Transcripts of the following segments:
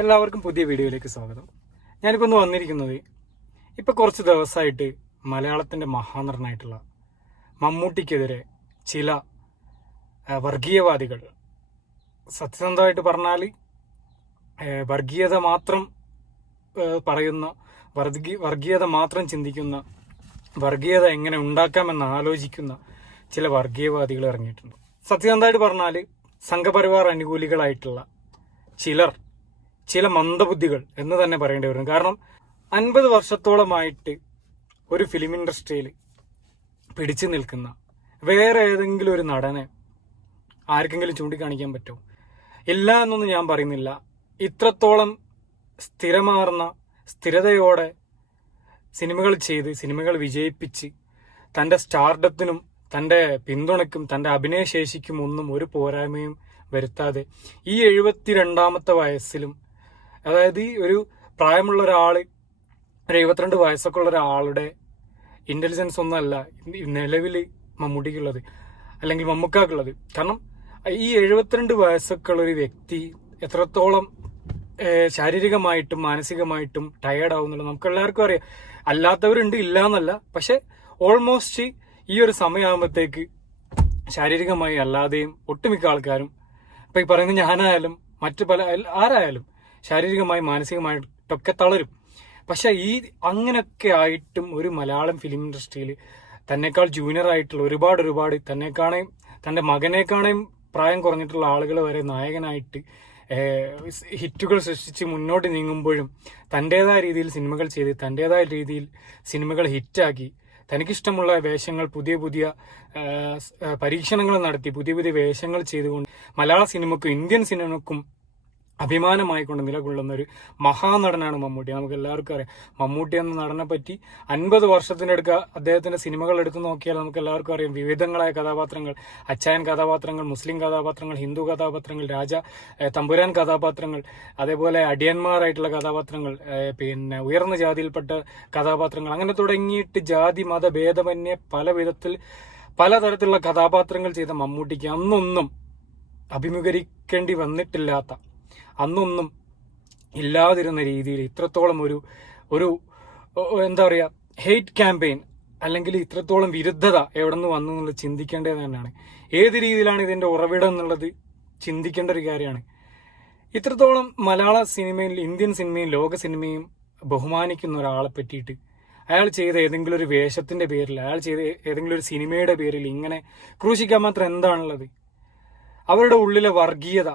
എല്ലാവർക്കും പുതിയ വീഡിയോയിലേക്ക് സ്വാഗതം. ഞാനിപ്പോൾ ഒന്ന് വന്നിരിക്കുന്നത് ഇപ്പോൾ കുറച്ച് ദിവസമായിട്ട് മലയാളത്തിൻ്റെ മഹാനടനായിട്ടുള്ള മമ്മൂട്ടിക്കെതിരെ ചില വർഗീയവാദികൾ, സത്യസന്ധമായിട്ട് പറഞ്ഞാൽ വർഗീയത മാത്രം പറയുന്ന, വർഗീയത മാത്രം ചിന്തിക്കുന്ന, വർഗീയത എങ്ങനെ ഉണ്ടാക്കാമെന്ന് ആലോചിക്കുന്ന ചില വർഗീയവാദികൾ ഇറങ്ങിയിട്ടുണ്ട്. സത്യസന്ധമായിട്ട് പറഞ്ഞാൽ സംഘപരിവാർ അനുകൂലികളായിട്ടുള്ള ചില മന്ദബുദ്ധികൾ എന്ന് തന്നെ പറയേണ്ടി വരും. കാരണം 50 വർഷത്തോളമായിട്ട് ഒരു ഫിലിം ഇൻഡസ്ട്രിയിൽ പിടിച്ചു നിൽക്കുന്ന വേറെ ഏതെങ്കിലും ഒരു നടനെ ആർക്കെങ്കിലും ചൂണ്ടിക്കാണിക്കാൻ പറ്റുമോ? ഇല്ല എന്നൊന്നും ഞാൻ പറയുന്നില്ല. ഇത്രത്തോളം സ്ഥിരതയോടെ സിനിമകൾ ചെയ്ത് സിനിമകൾ വിജയിപ്പിച്ച് തൻ്റെ സ്റ്റാർഡത്തിനും തൻ്റെ പിന്തുണയ്ക്കും തൻ്റെ അഭിനയശേഷിക്കും ഒന്നും ഒരു പോരായ്മയും വരുത്താതെ ഈ 72ാമത്തെ വയസ്സിലും, അതായത് ഒരു പ്രായമുള്ള ഒരാൾ, ഒരു 72 വയസ്സൊക്കെ ഉള്ള ഒരാളുടെ ഇന്റലിജൻസ് ഒന്നല്ല നിലവിൽ മമ്മൂട്ടിക്കുള്ളത് അല്ലെങ്കിൽ മമ്മൂക്കാക്കുള്ളത്. കാരണം ഈ 72 വയസ്സൊക്കെ ഉള്ള ഒരു വ്യക്തി എത്രത്തോളം ശാരീരികമായിട്ടും മാനസികമായിട്ടും ടയേർഡ് ആവുന്നുള്ളത് നമുക്ക് എല്ലാവർക്കും അറിയാം. അല്ലാത്തവരുണ്ട്, ഇല്ല എന്നല്ല, പക്ഷെ ഓൾമോസ്റ്റ് ഈ ഒരു സമയമാകുമ്പോഴത്തേക്ക് ശാരീരികമായി അല്ലാതെയും ഒട്ടുമിക്ക ആൾക്കാരും, ഇപ്പൊ ഈ പറയുന്ന ഞാനായാലും മറ്റു ആരായാലും ശാരീരികമായി മാനസികമായിട്ടൊക്കെ തളരും. പക്ഷെ ഈ അങ്ങനെയൊക്കെ ആയിട്ടും ഒരു മലയാളം ഫിലിം ഇൻഡസ്ട്രിയിൽ തന്നെക്കാൾ ജൂനിയർ ആയിട്ടുള്ള ഒരുപാട് തന്നെക്കാണേയും തൻ്റെ മകനേക്കാണേയും പ്രായം കുറഞ്ഞിട്ടുള്ള ആളുകൾ വരെ നായകനായിട്ട് ഹിറ്റുകൾ സൃഷ്ടിച്ച് മുന്നോട്ട് നീങ്ങുമ്പോഴും തൻ്റെതായ രീതിയിൽ സിനിമകൾ ചെയ്ത് തൻ്റെതായ രീതിയിൽ സിനിമകൾ ഹിറ്റാക്കി തനിക്കിഷ്ടമുള്ള വേഷങ്ങൾ, പുതിയ പരീക്ഷണങ്ങൾ നടത്തി പുതിയ വേഷങ്ങൾ ചെയ്തുകൊണ്ട് മലയാള സിനിമക്കും ഇന്ത്യൻ സിനിമക്കും അഭിമാനമായിക്കൊണ്ട് നിലകൊള്ളുന്ന ഒരു മഹാനടനാണ് മമ്മൂട്ടി. നമുക്ക് എല്ലാവർക്കും അറിയാം മമ്മൂട്ടി എന്ന നടനെ പറ്റി. 50 വർഷത്തിന്റെ അദ്ദേഹത്തിന്റെ സിനിമകൾ എടുത്തു നോക്കിയാൽ നമുക്ക് എല്ലാവർക്കും അറിയാം. വിവിധങ്ങളായ കഥാപാത്രങ്ങൾ, അച്ചായൻ കഥാപാത്രങ്ങൾ, മുസ്ലിം കഥാപാത്രങ്ങൾ, ഹിന്ദു കഥാപാത്രങ്ങൾ, തമ്പുരാൻ കഥാപാത്രങ്ങൾ, അതേപോലെ അടിയന്മാരായിട്ടുള്ള കഥാപാത്രങ്ങൾ, പിന്നെ ഉയർന്ന ജാതിയിൽപ്പെട്ട കഥാപാത്രങ്ങൾ, അങ്ങനെ തുടങ്ങിയിട്ട് ജാതി മത ഭേദമന്യേ പലതരത്തിലുള്ള കഥാപാത്രങ്ങൾ ചെയ്ത മമ്മൂട്ടിക്ക് അന്നൊന്നും അഭിമുഖീകരിക്കേണ്ടി വന്നിട്ടില്ലാത്ത, അന്നൊന്നും ഇല്ലാതിരുന്ന രീതിയിൽ ഇത്രത്തോളം ഒരു എന്താ പറയുക, ഹെയ്റ്റ് ക്യാമ്പയിൻ അല്ലെങ്കിൽ ഇത്രത്തോളം വിരുദ്ധത എവിടെ നിന്ന് വന്നു എന്നുള്ളത് ചിന്തിക്കേണ്ടത് തന്നെയാണ്. ഏത് രീതിയിലാണ് ഇതിന്റെ ഉറവിടം എന്നുള്ളത് ചിന്തിക്കേണ്ട ഒരു കാര്യമാണ്. ഇത്രത്തോളം മലയാള സിനിമയിൽ, ഇന്ത്യൻ സിനിമയും ലോക സിനിമയും ബഹുമാനിക്കുന്ന ഒരാളെ പറ്റിയിട്ട് അയാൾ ചെയ്ത ഏതെങ്കിലും ഒരു വേഷത്തിന്റെ പേരിൽ, അയാൾ ചെയ്ത ഏതെങ്കിലും ഒരു സിനിമയുടെ പേരിൽ ഇങ്ങനെ ക്രൂശിക്കാൻ മാത്രം എന്താണുള്ളത്? അവരുടെ ഉള്ളിലെ വർഗീയത,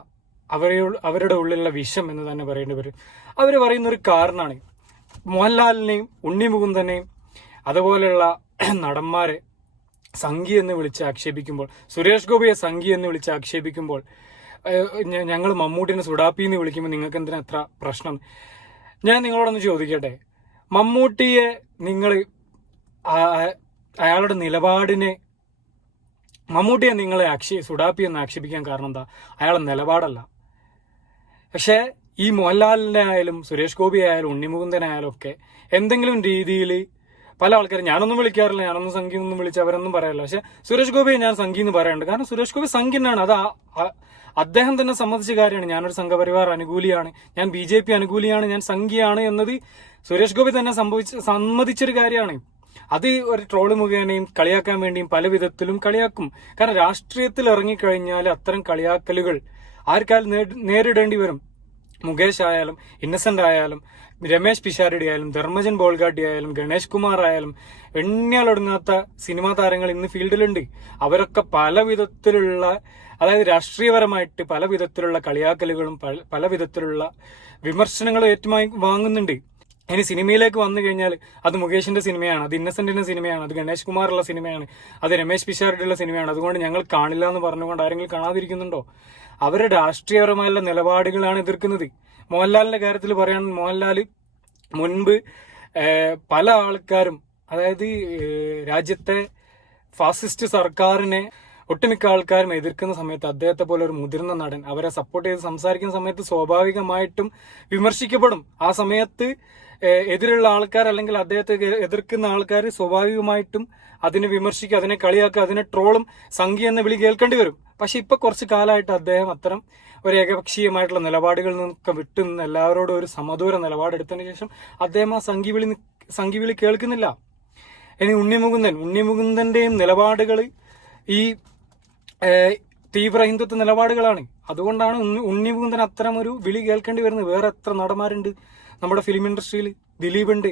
അവരുടെ ഉള്ളിലുള്ള വിഷം എന്ന് തന്നെ പറയേണ്ടി വരും. അവർ പറയുന്ന ഒരു കാരണമാണ് മോഹൻലാലിനെയും ഉണ്ണി മുകുന്ദനെയും അതുപോലെയുള്ള നടന്മാരെ സംഘി എന്ന് വിളിച്ച് ആക്ഷേപിക്കുമ്പോൾ, സുരേഷ് ഗോപിയെ സംഘി എന്ന് വിളിച്ച് ആക്ഷേപിക്കുമ്പോൾ, ഞങ്ങൾ മമ്മൂട്ടിനെ സുഡാപ്പി എന്ന് വിളിക്കുമ്പോൾ നിങ്ങൾക്ക് എന്തിനാ എത്ര പ്രശ്നം? ഞാൻ നിങ്ങളോടൊന്ന് ചോദിക്കട്ടെ, മമ്മൂട്ടിയെ നിങ്ങൾ അയാളുടെ നിലപാടിനെ, മമ്മൂട്ടിയെ നിങ്ങളെ സുഡാപ്പി എന്ന് ആക്ഷേപിക്കാൻ കാരണം എന്താ? അയാളുടെ നിലപാടല്ല. പക്ഷെ ഈ മോഹൻലാലിന്റെ ആയാലും സുരേഷ് ഗോപി ആയാലും ഉണ്ണിമുകുന്ദനായാലും ഒക്കെ എന്തെങ്കിലും രീതിയിൽ പല ആൾക്കാരും, ഞാനൊന്നും വിളിക്കാറില്ല, ഞാനൊന്നും സംഗീ ഒന്നും വിളിച്ച് അവരൊന്നും പറയാറില്ല, പക്ഷെ സുരേഷ് ഗോപിയെ ഞാൻ സംഗീ എന്ന് പറയാറുണ്ട്. കാരണം സുരേഷ് ഗോപി സംഗീനാണ്. അത് അദ്ദേഹം തന്നെ സമ്മതിച്ച കാര്യമാണ്. ഞാനൊരു സംഘപരിവാർ അനുകൂലിയാണ്, ഞാൻ BJP അനുകൂലിയാണ്, ഞാൻ സംഘിയാണ് എന്നത് സുരേഷ് ഗോപി തന്നെ സമ്മതിച്ചൊരു കാര്യമാണ്. അത് ഒരു ട്രോള് മുഖേനയും കളിയാക്കാൻ വേണ്ടിയും പല വിധത്തിലും കളിയാക്കും. കാരണം രാഷ്ട്രീയത്തിൽ ഇറങ്ങിക്കഴിഞ്ഞാൽ അത്തരം കളിയാക്കലുകൾ ആർക്കാലും നേരിടേണ്ടി വരും. മുകേഷ് ആയാലും, ഇന്നസെന്റ് ആയാലും, രമേശ് പിഷാരടി ആയാലും, ധർമ്മജൻ ബോൾഗാട്ടി ആയാലും, ഗണേഷ് കുമാർ ആയാലും, എണ്ണിയാലൊടുങ്ങാത്ത സിനിമാ താരങ്ങൾ ഇന്ന് ഫീൽഡിലുണ്ട്. അവരൊക്കെ പല വിധത്തിലുള്ള, അതായത് രാഷ്ട്രീയപരമായിട്ട് പല വിധത്തിലുള്ള കളിയാക്കലുകളും പല വിധത്തിലുള്ള വിമർശനങ്ങളും ഏറ്റുമായി വാങ്ങുന്നുണ്ട്. ഇനി സിനിമയിലേക്ക് വന്നു കഴിഞ്ഞാൽ അത് മുകേഷിന്റെ സിനിമയാണ്, അത് ഇന്നസെന്റിന്റെ സിനിമയാണ്, അത് ഗണേഷ് കുമാറുള്ള സിനിമയാണ്, അത് രമേശ് പിഷാരടിയുള്ള സിനിമയാണ്, അതുകൊണ്ട് ഞങ്ങൾ കാണില്ല എന്ന് പറഞ്ഞുകൊണ്ട് ആരെങ്കിലും കാണാതിരിക്കുന്നുണ്ടോ? അവരുടെ രാഷ്ട്രീയപരമായുള്ള നിലപാടുകളാണ് എതിർക്കുന്നത്. മോഹൻലാലിന്റെ കാര്യത്തിൽ പറയുകയാണെങ്കിൽ മോഹൻലാല് മുൻപ് പല ആൾക്കാരും, അതായത് രാജ്യത്തെ ഫാസിസ്റ്റ് സർക്കാരിനെ ഒട്ടുമിക്ക ആൾക്കാരും എതിർക്കുന്ന സമയത്ത് അദ്ദേഹത്തെ പോലെ ഒരു മുതിർന്ന നടൻ അവരെ സപ്പോർട്ട് ചെയ്ത് സംസാരിക്കുന്ന സമയത്ത് സ്വാഭാവികമായിട്ടും വിമർശിക്കപ്പെടും. ആ സമയത്ത് എതിരുള്ള ആൾക്കാർ അല്ലെങ്കിൽ അദ്ദേഹത്തെ എതിർക്കുന്ന ആൾക്കാർ സ്വാഭാവികമായിട്ടും അതിനെ വിമർശിക്കുക, അതിനെ കളിയാക്കുക, അതിനെ ട്രോളും സംഘി എന്ന വിളി കേൾക്കേണ്ടി വരും. പക്ഷെ ഇപ്പൊ കുറച്ച് കാലമായിട്ട് അദ്ദേഹം അത്തരം ഒരു ഏകപക്ഷീയമായിട്ടുള്ള നിലപാടുകളിൽ നിന്നൊക്കെ വിട്ടുനിന്ന് എല്ലാവരോടും ഒരു സമദൂര നിലപാടെടുത്തതിന് ശേഷം അദ്ദേഹം ആ സംഘിവിളി കേൾക്കുന്നില്ല. ഇനി ഉണ്ണിമുകുന്ദന്റെയും നിലപാടുകൾ ഈ തീവ്ര ഹിന്ദുത്വ നിലപാടുകളാണ്. അതുകൊണ്ടാണ് ഉണ്ണിമുകുന്ദൻ അത്തരം ഒരു വിളി കേൾക്കേണ്ടി വരുന്നത്. വേറെ എത്ര നടന്മാരുണ്ട് നമ്മുടെ ഫിലിം ഇൻഡസ്ട്രിയിൽ? ദിലീപുണ്ട്,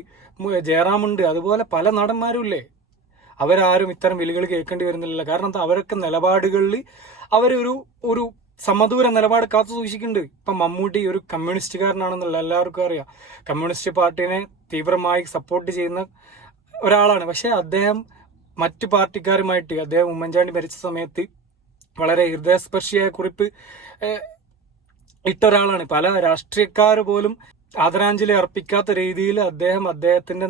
ജയറാമുണ്ട്, അതുപോലെ പല നടന്മാരും ഇല്ലേ. അവരാരും ഇത്തരം വിളികൾ കേൾക്കേണ്ടി വരുന്നില്ല. കാരണം അവരൊക്കെ നിലപാടുകളിൽ ഒരു സമദൂര നിലപാട് കാത്തു സൂക്ഷിക്കുന്നുണ്ട്. ഇപ്പം മമ്മൂട്ടി ഒരു കമ്മ്യൂണിസ്റ്റുകാരനാണെന്നുള്ള എല്ലാവർക്കും അറിയാം. കമ്മ്യൂണിസ്റ്റ് പാർട്ടിനെ തീവ്രമായി സപ്പോർട്ട് ചെയ്യുന്ന ഒരാളാണ്. പക്ഷെ അദ്ദേഹം മറ്റു പാർട്ടിക്കാരുമായിട്ട് അദ്ദേഹം ഉമ്മൻചാണ്ടി മരിച്ച സമയത്ത് വളരെ ഹൃദയസ്പർശിയായ കുറിപ്പ് ഇട്ട ഒരാളാണ്. പല രാഷ്ട്രീയക്കാർ പോലും ആദരാഞ്ജലി അർപ്പിക്കാത്ത രീതിയിൽ അദ്ദേഹത്തിന്റെ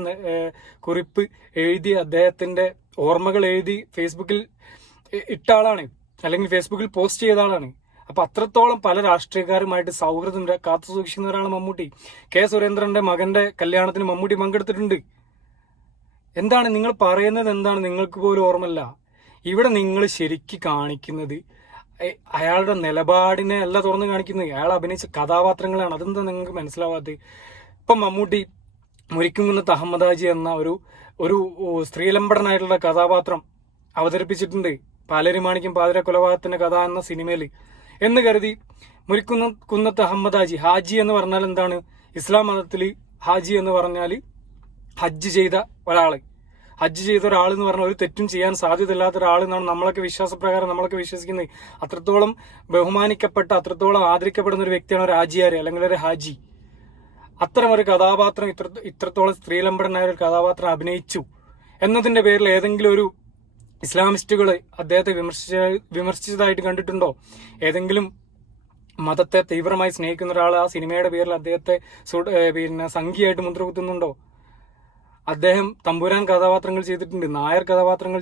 കുറിപ്പ് എഴുതി, അദ്ദേഹത്തിന്റെ ഓർമ്മകൾ എഴുതി ഫേസ്ബുക്കിൽ ഇട്ട ആളാണ്, അല്ലെങ്കിൽ ഫേസ്ബുക്കിൽ പോസ്റ്റ് ചെയ്ത ആളാണ്. അപ്പൊ അത്രത്തോളം പല രാഷ്ട്രീയക്കാരുമായിട്ട് സൗഹൃദം കാത്തു സൂക്ഷിക്കുന്ന ഒരാളാണ് മമ്മൂട്ടി. കെ സുരേന്ദ്രന്റെ മകന്റെ കല്യാണത്തിന് മമ്മൂട്ടി പങ്കെടുത്തിട്ടുണ്ട്. എന്താണ് നിങ്ങൾ പറയുന്നത്? എന്താണ് നിങ്ങൾക്ക് പോലും ഓർമ്മല്ല? ഇവിടെ നിങ്ങൾ ശരിക്ക് കാണിക്കുന്നത് അയാളുടെ നിലപാടിനെ അല്ല തുറന്നു കാണിക്കുന്നത്, അയാൾ അഭിനയിച്ച കഥാപാത്രങ്ങളാണ്. അതെന്താ നിങ്ങൾക്ക് മനസ്സിലാവാത്തത്? ഇപ്പം മമ്മൂട്ടി മുരിക്കുംകുന്നത്ത് അഹമ്മദ് ഹാജി എന്ന ഒരു സ്ത്രീലമ്പടനായിട്ടുള്ള കഥാപാത്രം അവതരിപ്പിച്ചിട്ടുണ്ട് പാലേരിമാണിക്യം പാതിര കൊലപാതകത്തിന്റെ കഥ എന്ന സിനിമയിൽ. എന്ന് കരുതി മുരിക്കുന്നത്ത് അഹമ്മദ് ഹാജി എന്ന് പറഞ്ഞാൽ എന്താണ്? ഇസ്ലാം മതത്തിൽ ഹാജി എന്ന് പറഞ്ഞാൽ ഹജ്ജ് ചെയ്ത ഒരാൾ എന്ന് പറഞ്ഞാൽ ഒരു തെറ്റും ചെയ്യാൻ സാധ്യതയില്ലാത്ത ഒരാൾ എന്നാണ് നമ്മളൊക്കെ വിശ്വാസപ്രകാരം നമ്മളൊക്കെ വിശ്വസിക്കുന്നത്. അത്രത്തോളം ബഹുമാനിക്കപ്പെട്ട, അത്രത്തോളം ആദരിക്കപ്പെടുന്ന ഒരു വ്യക്തിയാണ് ഒരു ഹാജിയാർ അല്ലെങ്കിൽ ഒരു ഹാജി. അത്തരം ഒരു കഥാപാത്രം ഇത്രത്തോളം സ്ത്രീലമ്പടനായ ഒരു കഥാപാത്രം അഭിനയിച്ചു എന്നതിന്റെ പേരിൽ ഏതെങ്കിലും ഒരു ഇസ്ലാമിസ്റ്റുകൾ അദ്ദേഹത്തെ വിമർശിച്ചതായിട്ട് കണ്ടിട്ടുണ്ടോ? ഏതെങ്കിലും മതത്തെ തീവ്രമായി സ്നേഹിക്കുന്ന ഒരാൾ ആ സിനിമയുടെ പേരിൽ അദ്ദേഹത്തെ സംഘിയായിട്ട് മുദ്രകുത്തുന്നുണ്ടോ? അദ്ദേഹം തമ്പുരാൻ കഥാപാത്രങ്ങൾ ചെയ്തിട്ടുണ്ട്, നായർ കഥാപാത്രങ്ങൾ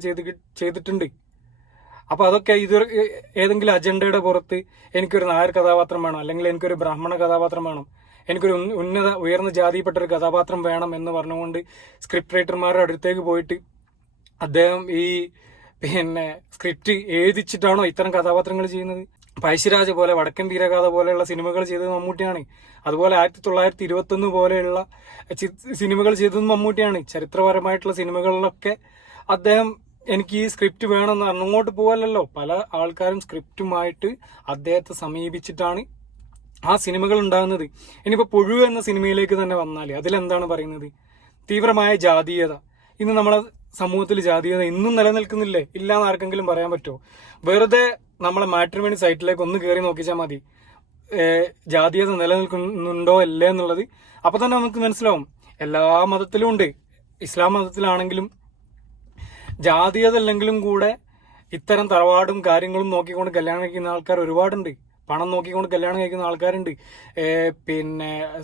ചെയ്തിട്ടുണ്ട്. അപ്പൊ അതൊക്കെ ഏതെങ്കിലും അജണ്ടയുടെ പുറത്ത് എനിക്കൊരു നായർ കഥാപാത്രം വേണം, അല്ലെങ്കിൽ എനിക്കൊരു ബ്രാഹ്മണ കഥാപാത്രം വേണം, എനിക്കൊരു ഉയർന്ന ജാതിയിൽപ്പെട്ട ഒരു കഥാപാത്രം വേണം എന്ന് പറഞ്ഞുകൊണ്ട് സ്ക്രിപ്റ്റ് റൈറ്റർമാരുടെ അടുത്തേക്ക് പോയിട്ട് അദ്ദേഹം ഈ സ്ക്രിപ്റ്റ് എഴുതിച്ചിട്ടാണോ ഇത്തരം കഥാപാത്രങ്ങൾ ചെയ്യുന്നത്? പഴശ്ശിരാജ പോലെ, വടക്കൻ വീരഗാഥ പോലെയുള്ള സിനിമകൾ ചെയ്തത് മമ്മൂട്ടിയാണ്. അതുപോലെ 1921 പോലെയുള്ള സിനിമകൾ ചെയ്തത് മമ്മൂട്ടിയാണ്. ചരിത്രപരമായിട്ടുള്ള സിനിമകളിലൊക്കെ അദ്ദേഹം എനിക്ക് ഈ സ്ക്രിപ്റ്റ് വേണമെന്ന് അങ്ങോട്ട് പോവല്ലോ. പല ആൾക്കാരും സ്ക്രിപ്റ്റുമായിട്ട് അദ്ദേഹത്തെ സമീപിച്ചിട്ടാണ് ആ സിനിമകൾ ഉണ്ടാകുന്നത്. ഇനിയിപ്പോ പുഴു എന്ന സിനിമയിലേക്ക് തന്നെ വന്നാൽ അതിലെന്താണ് പറയുന്നത്? തീവ്രമായ ജാതീയത. ഇന്ന് നമ്മളെ സമൂഹത്തിൽ ജാതീയത ഇന്നും നിലനിൽക്കുന്നില്ലേ? ഇല്ലാന്ന് ആർക്കെങ്കിലും പറയാൻ പറ്റുമോ? വെറുതെ നമ്മളെ മാട്രിമോണി സൈറ്റിലേക്ക് ഒന്ന് കയറി നോക്കിച്ചാൽ മതി ജാതീയത നിലനിൽക്കുന്നുണ്ടോ അല്ലേ എന്നുള്ളത്. അപ്പൊ തന്നെ നമുക്ക് മനസ്സിലാവും. എല്ലാ മതത്തിലും ഉണ്ട്. ഇസ്ലാം മതത്തിലാണെങ്കിലും ജാതീയത അല്ലെങ്കിലും കൂടെ ഇത്തരം തറവാടും കാര്യങ്ങളും നോക്കിക്കൊണ്ട് കല്യാണം കഴിക്കുന്ന ആൾക്കാർ ഒരുപാടുണ്ട്. പണം നോക്കിക്കൊണ്ട് കല്യാണം കഴിക്കുന്ന ആൾക്കാരുണ്ട്.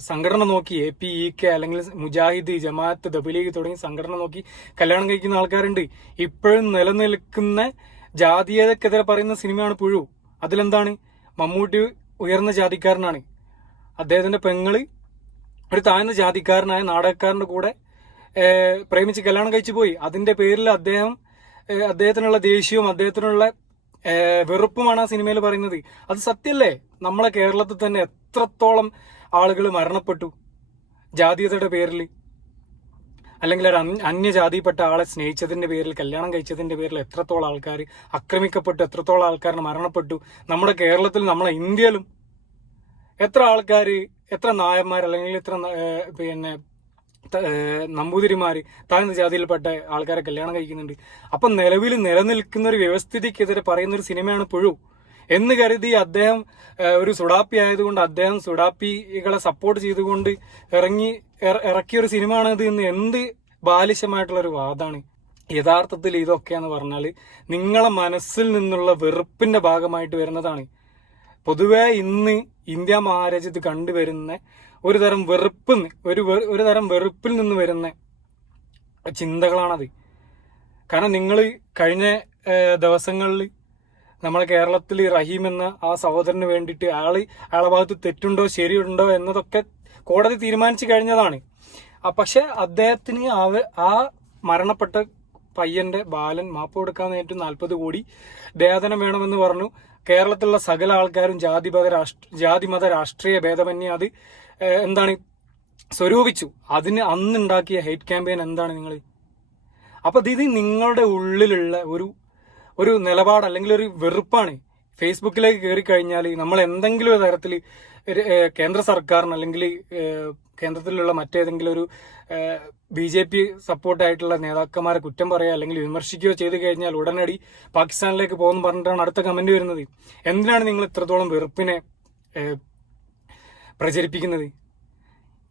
സംഘടന നോക്കി APEK അല്ലെങ്കിൽ മുജാഹിദ്, ജമാഅത്ത്, തബ്ലീഗ് തുടങ്ങി സംഘടന നോക്കി കല്യാണം കഴിക്കുന്ന ആൾക്കാരുണ്ട്. ഇപ്പോഴും നിലനിൽക്കുന്ന ജാതീയതക്കെതിരെ പറയുന്ന സിനിമയാണ് പുഴു. അതിലെന്താണ്? മമ്മൂട്ടി ഉയർന്ന ജാതിക്കാരനാണ്. അദ്ദേഹത്തിന്റെ പെങ്ങള് ഒരു താഴ്ന്ന ജാതിക്കാരനായ നാടകക്കാരന്റെ കൂടെ പ്രേമിച്ച് കല്യാണം കഴിച്ചു പോയി. അതിന്റെ പേരിൽ അദ്ദേഹത്തിനുള്ള ദേഷ്യവും അദ്ദേഹത്തിനുള്ള വെറുപ്പുമാണ് ആ സിനിമയിൽ പറയുന്നത്. അത് സത്യല്ലേ? നമ്മളെ കേരളത്തിൽ തന്നെ എത്രത്തോളം ആളുകൾ മരണപ്പെട്ടു ജാതീയതയുടെ പേരിൽ, അല്ലെങ്കിൽ ഒരു അന്യജാതിപ്പെട്ട ആളെ സ്നേഹിച്ചതിന്റെ പേരിൽ, കല്യാണം കഴിച്ചതിന്റെ പേരിൽ എത്രത്തോളം ആൾക്കാർ ആക്രമിക്കപ്പെട്ടു, എത്രത്തോളം ആൾക്കാർ മരണപ്പെട്ടു. നമ്മുടെ കേരളത്തിൽ, നമ്മളെ ഇന്ത്യയിലും എത്ര ആൾക്കാർ, എത്ര നായന്മാർ, അല്ലെങ്കിൽ എത്ര നമ്പൂതിരിമാര്, താഴ്ന്ന ജാതിയിൽപ്പെട്ട ആൾക്കാരെ കല്യാണം കഴിക്കുന്നുണ്ട്. അപ്പൊ നിലവിൽ നിലനിൽക്കുന്ന ഒരു വ്യവസ്ഥിതിക്കെതിരെ പറയുന്ന ഒരു സിനിമയാണ് പുഴു എന്ന് കരുതി അദ്ദേഹം ഒരു സുഡാപ്പി ആയതുകൊണ്ട് അദ്ദേഹം സുഡാപ്പികളെ സപ്പോർട്ട് ചെയ്തുകൊണ്ട് ഇറക്കിയൊരു സിനിമയാണിത് എന്ന് എന്ത് ബാലിശമായിട്ടുള്ള ഒരു വാദമാണ്. യഥാർത്ഥത്തിൽ ഇതൊക്കെയെന്ന് പറഞ്ഞാൽ നിങ്ങളെ മനസ്സിൽ നിന്നുള്ള വെറുപ്പിന്റെ ഭാഗമായിട്ട് വരുന്നതാണ്. പൊതുവെ ഇന്ന് ഇന്ത്യ മഹാരാജ്യത്ത് കണ്ടുവരുന്ന ഒരു തരം വെറുപ്പിൽ നിന്ന് വരുന്ന ചിന്തകളാണത്. കാരണം നിങ്ങൾ കഴിഞ്ഞ ദിവസങ്ങളിൽ നമ്മളെ കേരളത്തിൽ റഹീം എന്ന ആ സഹോദരന് വേണ്ടിയിട്ട് അയാളെ ഭാഗത്ത് തെറ്റുണ്ടോ ശരിയുണ്ടോ എന്നതൊക്കെ കോടതി തീരുമാനിച്ചു കഴിഞ്ഞതാണ്. പക്ഷെ അദ്ദേഹത്തിന് ആ മരണപ്പെട്ട പയ്യന്റെ ബാലൻ മാപ്പ് കൊടുക്കാൻ നേരിട്ട് 40 കോടി വേതനം വേണമെന്ന് പറഞ്ഞു. കേരളത്തിലുള്ള സകല ആൾക്കാരും ജാതിമത രാഷ്ട്രീയ ഭേദമന്യേ അത് എന്താണ് സ്വരൂപിച്ചു. അതിന് അന്നുണ്ടാക്കിയ ഹെയ്റ്റ് ക്യാമ്പയിൻ എന്താണ് നിങ്ങൾ? അപ്പൊ ഇത് നിങ്ങളുടെ ഉള്ളിലുള്ള ഒരു നിലപാട് അല്ലെങ്കിൽ ഒരു വെറുപ്പാണ്. ഫേസ്ബുക്കിലേക്ക് കയറി കഴിഞ്ഞാൽ നമ്മൾ എന്തെങ്കിലും ഒരു തരത്തിൽ കേന്ദ്ര സർക്കാരിന് അല്ലെങ്കിൽ കേന്ദ്രത്തിലുള്ള മറ്റേതെങ്കിലും ഒരു BJP സപ്പോർട്ടായിട്ടുള്ള നേതാക്കന്മാരെ കുറ്റം പറയുക അല്ലെങ്കിൽ വിമർശിക്കുകയോ ചെയ്തു കഴിഞ്ഞാൽ ഉടനടി പാകിസ്ഥാനിലേക്ക് പോകുമെന്ന് പറഞ്ഞിട്ടാണ് അടുത്ത കമന്റ് വരുന്നത്. എന്തിനാണ് നിങ്ങൾ ഇത്രത്തോളം വെറുപ്പിനെ പ്രചരിപ്പിക്കുന്നത്?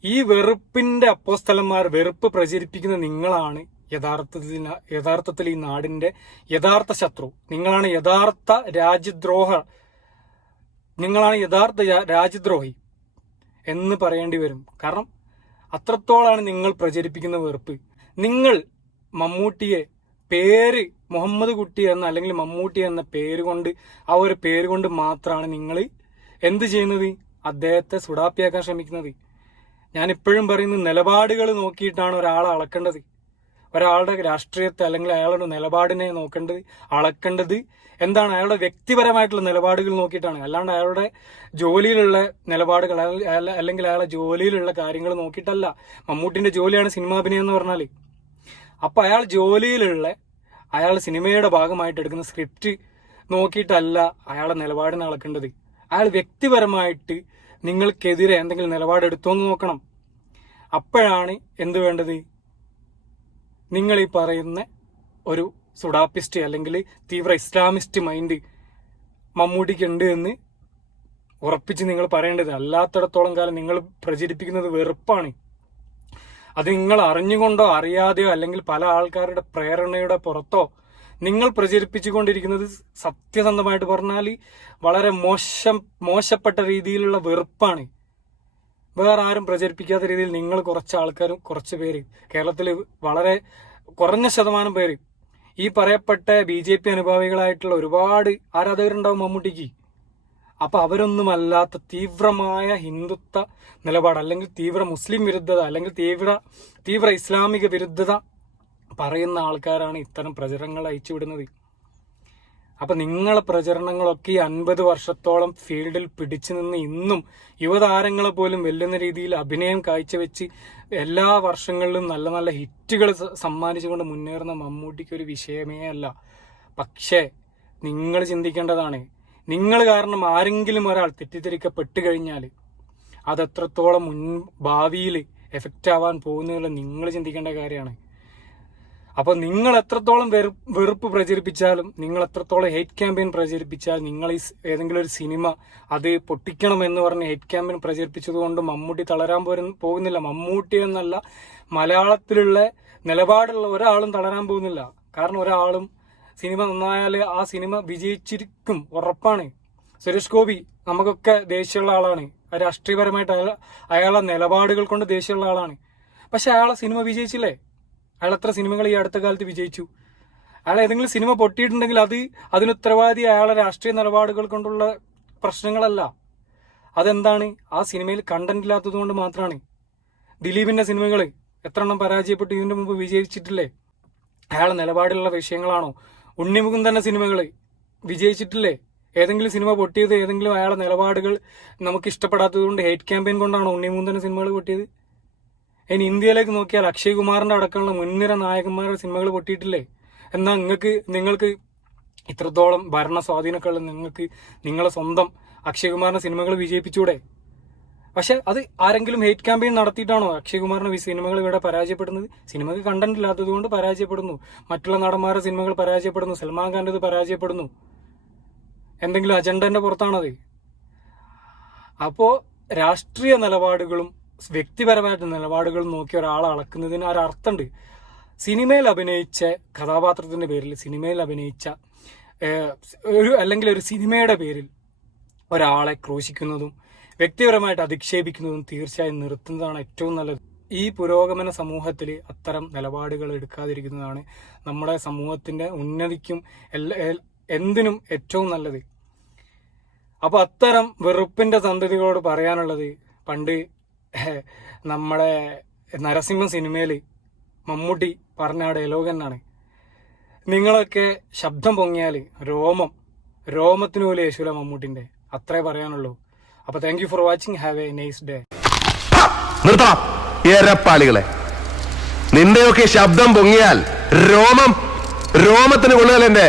ഈ വെറുപ്പിന്റെ അപ്പോസ്തലന്മാർ, വെറുപ്പ് പ്രചരിപ്പിക്കുന്ന നിങ്ങളാണ് യഥാർത്ഥത്തിൽ ഈ നാടിന്റെ യഥാർത്ഥ ശത്രു. നിങ്ങളാണ് യഥാർത്ഥ രാജ്യദ്രോഹി എന്ന് പറയേണ്ടി വരും. കാരണം അത്രത്തോളാണ് നിങ്ങൾ പ്രചരിപ്പിക്കുന്ന വെറുപ്പ്. നിങ്ങൾ മമ്മൂട്ടിയെ പേര് മുഹമ്മദ് കുട്ടി എന്ന അല്ലെങ്കിൽ മമ്മൂട്ടി എന്ന പേര് കൊണ്ട്, ആ ഒരു പേര് കൊണ്ട് മാത്രമാണ് നിങ്ങൾ എന്ത് ചെയ്യുന്നത്? അദ്ദേഹത്തെ സുഡാപ്പിയാക്കാൻ ശ്രമിക്കുന്നത്. ഞാൻ ഇപ്പോഴും പറയുന്നത്, നിലപാടുകൾ നോക്കിയിട്ടാണ് ഒരാളെ അളക്കേണ്ടത്. ഒരാളുടെ രാഷ്ട്രീയത്തെ അല്ലെങ്കിൽ അയാളുടെ നിലപാടിനെ അളക്കേണ്ടത് എന്താണ്? അയാളുടെ വ്യക്തിപരമായിട്ടുള്ള നിലപാടുകൾ നോക്കിയിട്ടാണ്. അല്ലാണ്ട് അയാളുടെ ജോലിയിലുള്ള നിലപാടുകൾ അല്ലെങ്കിൽ അയാളുടെ ജോലിയിലുള്ള കാര്യങ്ങൾ നോക്കിയിട്ടല്ല. മമ്മൂട്ടിന്റെ ജോലിയാണ് സിനിമാഭിനയം എന്ന് പറഞ്ഞാൽ. അപ്പൊ അയാൾ സിനിമയുടെ ഭാഗമായിട്ട് എടുക്കുന്ന സ്ക്രിപ്റ്റ് നോക്കിയിട്ടല്ല അയാളുടെ നിലപാടിനെ അളക്കേണ്ടത്. അയാൾ വ്യക്തിപരമായിട്ട് നിങ്ങൾക്കെതിരെ എന്തെങ്കിലും നിലപാടെടുത്തോന്ന് നോക്കണം. അപ്പോഴാണ് എന്ത് വേണ്ടത്? നിങ്ങൾ ഈ പറയുന്ന ഒരു സുഡാപ്പിസ്റ്റ് അല്ലെങ്കിൽ തീവ്ര ഇസ്ലാമിസ്റ്റ് മൈൻഡ് മമ്മൂട്ടിക്ക് ഉണ്ട് എന്ന് ഉറപ്പിച്ച് നിങ്ങൾ പറയേണ്ടത്. അല്ലാത്തിടത്തോളം കാലം നിങ്ങൾ പ്രചരിപ്പിക്കുന്നത് വെറുപ്പാണ്. അത് നിങ്ങൾ അറിഞ്ഞുകൊണ്ടോ അറിയാതെയോ അല്ലെങ്കിൽ പല ആൾക്കാരുടെ പ്രേരണയുടെ പുറത്തോ നിങ്ങൾ പ്രചരിപ്പിച്ചുകൊണ്ടിരിക്കുന്നത് സത്യസന്ധമായിട്ട് പറഞ്ഞാൽ വളരെ മോശപ്പെട്ട രീതിയിലുള്ള വെറുപ്പാണ്. വേറെ ആരും പ്രചരിപ്പിക്കാത്ത രീതിയിൽ നിങ്ങൾ കുറച്ച് പേര് കേരളത്തിൽ വളരെ കുറഞ്ഞ ശതമാനം പേര് ഈ പറയപ്പെട്ട BJP അനുഭാവികളായിട്ടുള്ള ഒരുപാട് ആരാധകരുണ്ടാവും മമ്മൂട്ടിക്ക്. അപ്പൊ അവരൊന്നുമല്ലാത്ത തീവ്രമായ ഹിന്ദുത്വ നിലപാട് അല്ലെങ്കിൽ തീവ്ര മുസ്ലിം വിരുദ്ധത അല്ലെങ്കിൽ തീവ്ര ഇസ്ലാമിക വിരുദ്ധത പറയുന്ന ആൾക്കാരാണ് ഇത്തരം പ്രചരണങ്ങൾ അയച്ചുവിടുന്നത്. അപ്പൊ നിങ്ങളെ പ്രചരണങ്ങളൊക്കെ 50 വർഷത്തോളം ഫീൽഡിൽ പിടിച്ചു നിന്ന് ഇന്നും യുവതാരങ്ങളെ പോലും വെല്ലുന്ന രീതിയിൽ അഭിനയം കാഴ്ചവെച്ച് എല്ലാ വർഷങ്ങളിലും നല്ല നല്ല ഹിറ്റുകൾ സമ്മാനിച്ചുകൊണ്ട് മുന്നേറുന്ന മമ്മൂട്ടിക്ക് ഒരു വിഷയമേ അല്ല. പക്ഷേ നിങ്ങൾ ചിന്തിക്കേണ്ടതാണ്, നിങ്ങൾ കാരണം ആരെങ്കിലും ഒരാൾ തെറ്റിദ്ധരിക്കപ്പെട്ടു കഴിഞ്ഞാൽ അതെത്രത്തോളം ഭാവിയിൽ എഫക്റ്റ് ആവാൻ പോകുന്നില്ല നിങ്ങൾ ചിന്തിക്കേണ്ട കാര്യമാണ്. അപ്പോൾ നിങ്ങൾ എത്രത്തോളം വെറുപ്പ് പ്രചരിപ്പിച്ചാലും, നിങ്ങൾ എത്രത്തോളം ഹെയ്റ്റ് ക്യാമ്പയിൻ പ്രചരിപ്പിച്ചാൽ, നിങ്ങൾ ഈ ഏതെങ്കിലും ഒരു സിനിമ അത് പൊട്ടിക്കണം എന്ന് പറഞ്ഞ് ഹെയ്റ്റ് ക്യാമ്പയിൻ പ്രചരിപ്പിച്ചതുകൊണ്ട് മമ്മൂട്ടി തളരാൻ പോകുന്നില്ല. മമ്മൂട്ടി എന്നല്ല, മലയാളത്തിലുള്ള നിലപാടുള്ള ഒരാളും തളരാൻ പോകുന്നില്ല. കാരണം ഒരാളും സിനിമ നന്നായാൽ ആ സിനിമ വിജയിച്ചിരിക്കും, ഉറപ്പാണ്. സുരേഷ് ഗോപി നമുക്കൊക്കെ ദേഷ്യമുള്ള ആളാണ്, രാഷ്ട്രീയപരമായിട്ട് അയാളുടെ നിലപാടുകൾ കൊണ്ട് ദേഷ്യമുള്ള ആളാണ്. പക്ഷെ അയാളെ സിനിമ വിജയിച്ചില്ലേ? അയാൾ എത്ര സിനിമകൾ ഈ അടുത്ത കാലത്ത് വിജയിച്ചു? അയാൾ ഏതെങ്കിലും സിനിമ പൊട്ടിയിട്ടുണ്ടെങ്കിൽ അതിന് ഉത്തരവാദി അയാളെ രാഷ്ട്രീയ നിലപാടുകൾ കൊണ്ടുള്ള പ്രശ്നങ്ങളല്ല. അതെന്താണ്? ആ സിനിമയിൽ കണ്ടന്റ് ഇല്ലാത്തത് കൊണ്ട് മാത്രമാണ്. ദിലീപിന്റെ സിനിമകൾ എത്ര എണ്ണം പരാജയപ്പെട്ടു ഇതിന്റെ മുമ്പ് വിജയിച്ചിട്ടില്ലേ? അയാളെ നിലപാടിലുള്ള വിഷയങ്ങളാണോ? ഉണ്ണിമുകുന്ദന്റെ സിനിമകൾ വിജയിച്ചിട്ടില്ലേ? ഏതെങ്കിലും സിനിമ പൊട്ടിയത് ഏതെങ്കിലും അയാളെ നിലപാടുകൾ നമുക്ക് ഇഷ്ടപ്പെടാത്തത് കൊണ്ട് ഹെയ്റ്റ് ക്യാമ്പയിൻ കൊണ്ടാണോ ഉണ്ണിമുകുന്ദന്റെ സിനിമകൾ പൊട്ടിയത്? ഇനി ഇന്ത്യയിലേക്ക് നോക്കിയാൽ അക്ഷയ് കുമാറിന്റെ അടക്കമുള്ള മുൻനിര നായകന്മാരുടെ സിനിമകൾ പൊട്ടിയിട്ടില്ലേ? എന്നാൽ നിങ്ങൾക്ക് ഇത്രത്തോളം ഭരണ സ്വാധീനമൊക്കെ ഉള്ള നിങ്ങളെ സ്വന്തം അക്ഷയ് കുമാറിന്റെ സിനിമകൾ വിജയിപ്പിച്ചൂടെ? പക്ഷെ അത് ആരെങ്കിലും ഹെയ്റ്റ് ക്യാമ്പയിൻ നടത്തിയിട്ടാണോ അക്ഷയ് കുമാറിന്റെ സിനിമകൾ ഇവിടെ പരാജയപ്പെടുന്നത്? സിനിമക്ക് കണ്ടന്റ് ഇല്ലാത്തത് കൊണ്ട് പരാജയപ്പെടുന്നു. മറ്റുള്ള നടന്മാരുടെ സിനിമകൾ പരാജയപ്പെടുന്നു. സൽമാൻ ഖാന്റെ പരാജയപ്പെടുന്നു. എന്തെങ്കിലും അജണ്ടന്റെ പുറത്താണത്. അപ്പോ രാഷ്ട്രീയ നിലപാടുകളും വ്യക്തിപരമായിട്ട് നിലപാടുകൾ നോക്കി ഒരാളെ അളക്കുന്നതിന് ഒരർത്ഥമുണ്ട്. സിനിമയിൽ അഭിനയിച്ച കഥാപാത്രത്തിന്റെ പേരിൽ, സിനിമയിൽ അഭിനയിച്ച അല്ലെങ്കിൽ ഒരു സിനിമയുടെ പേരിൽ ഒരാളെ ക്രൂശിക്കുന്നതും വ്യക്തിപരമായിട്ട് അധിക്ഷേപിക്കുന്നതും തീർച്ചയായും നിർത്തുന്നതാണ് ഏറ്റവും നല്ലത്. ഈ പുരോഗമന സമൂഹത്തിൽ അത്തരം നിലപാടുകൾ എടുക്കാതിരിക്കുന്നതാണ് നമ്മുടെ സമൂഹത്തിന്റെ ഉന്നതിക്കും എന്തിനും ഏറ്റവും നല്ലത്. അപ്പൊ അത്തരം വെറുപ്പിന്റെ സന്തതികളോട് പറയാനുള്ളത്, പണ്ട് നമ്മുടെ നരസിംഹ സിനിമയിൽ മമ്മൂട്ടി പറഞ്ഞ ഡയലോഗ് തന്നെയാണ്, നിങ്ങളൊക്കെ ശബ്ദം പൊങ്ങിയാൽ രോമത്തിന് പോലും യേശുല മമ്മൂട്ടിന്റെ, അത്രേ പറയാനുള്ളൂ. അപ്പൊ thank you for watching. Have A nice day. നിർത്തണം ഏരപ്പാളികളെ. നിന്റെയൊക്കെ ശബ്ദം പൊങ്ങിയാൽ രോമത്തിന് കൊള്ളുകയല്ലേ